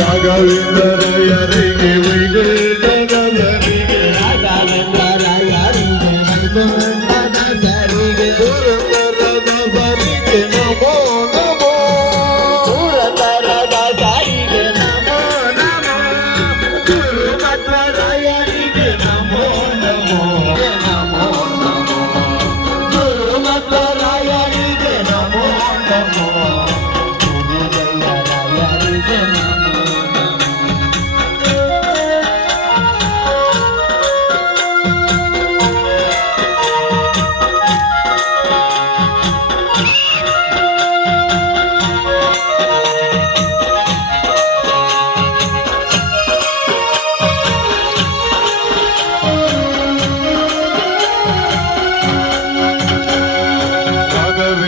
ರಾಘವೇಂದ್ರರಾಯರಿಗೆ ವೈಗುಂಠದವರಿಗೆ ರಾಘವೇಂದ್ರರಾಯರಿಗೆ ವೈಗುಂಠದಾಸರಿಗೆ ಪುರಂದರದಾಸರಿಗೆ ನಮೋ ನಮೋ ಪುರಂದರದಾಸರಿಗೆ ನಮೋ ನಮೋ ಗುರುಮಧ್ವರಾಯರಿಗೆ ನಮೋ ನಮೋ ನಮೋ ನಮೋ ಗುರುಮಧ್ವರಾಯರಿಗೆ ನಮೋ ನಮೋ ಗುರುದಯ್ಯರಾಯರಿಗೆ ನಮೋ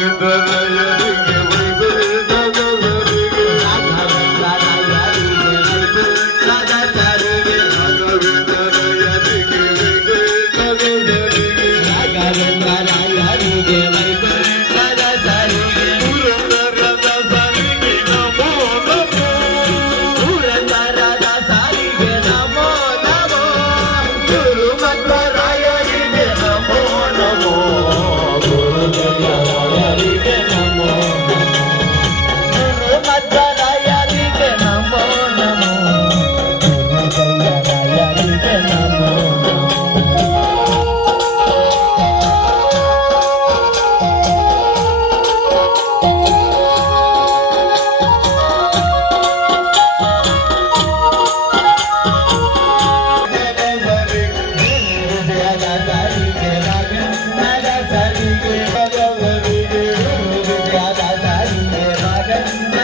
ರಾಘವೇಂದ್ರರಾಯರಿಗೆ ವೈಗುಂಠದವರಿಗೆ ರಾಘವೇಂದ್ರರಾಯರಿಗೆ ವೈಗುಂಠದಾಸರಿಗೆ ರಾಘವೇಂದ್ರರಾಯರಿಗೆ ವೈಗುಂಠದವರಿಗೆ ರಾಘವೇಂದ್ರರಾಯರಿಗೆ ವೈಗುಂಠದಾಸರಿಗೆ ಪುರಂದರದಾಸರಿಗೆ ನಮೋ ನಮೋ ಪುರಂದರದಾಸರಿಗೆ ನಮೋ ನಮೋ ಗುರುಮಧ್ವರಾಯರಿಗೆ ನಮೋ ನಮೋ ಗುರುದಯ್ಯರಾಯರಿಗೆ ನಮೋ ಗುರುಮಧ್ವರಾಯರಿಗೆ ನಮೋ ನಮೋ ಗುರುದಯ್ಯರಾಯರಿಗೆ ನಮೋ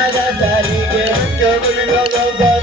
ರಾಘವೇಂದ್ರರಾಯರಿಗೆ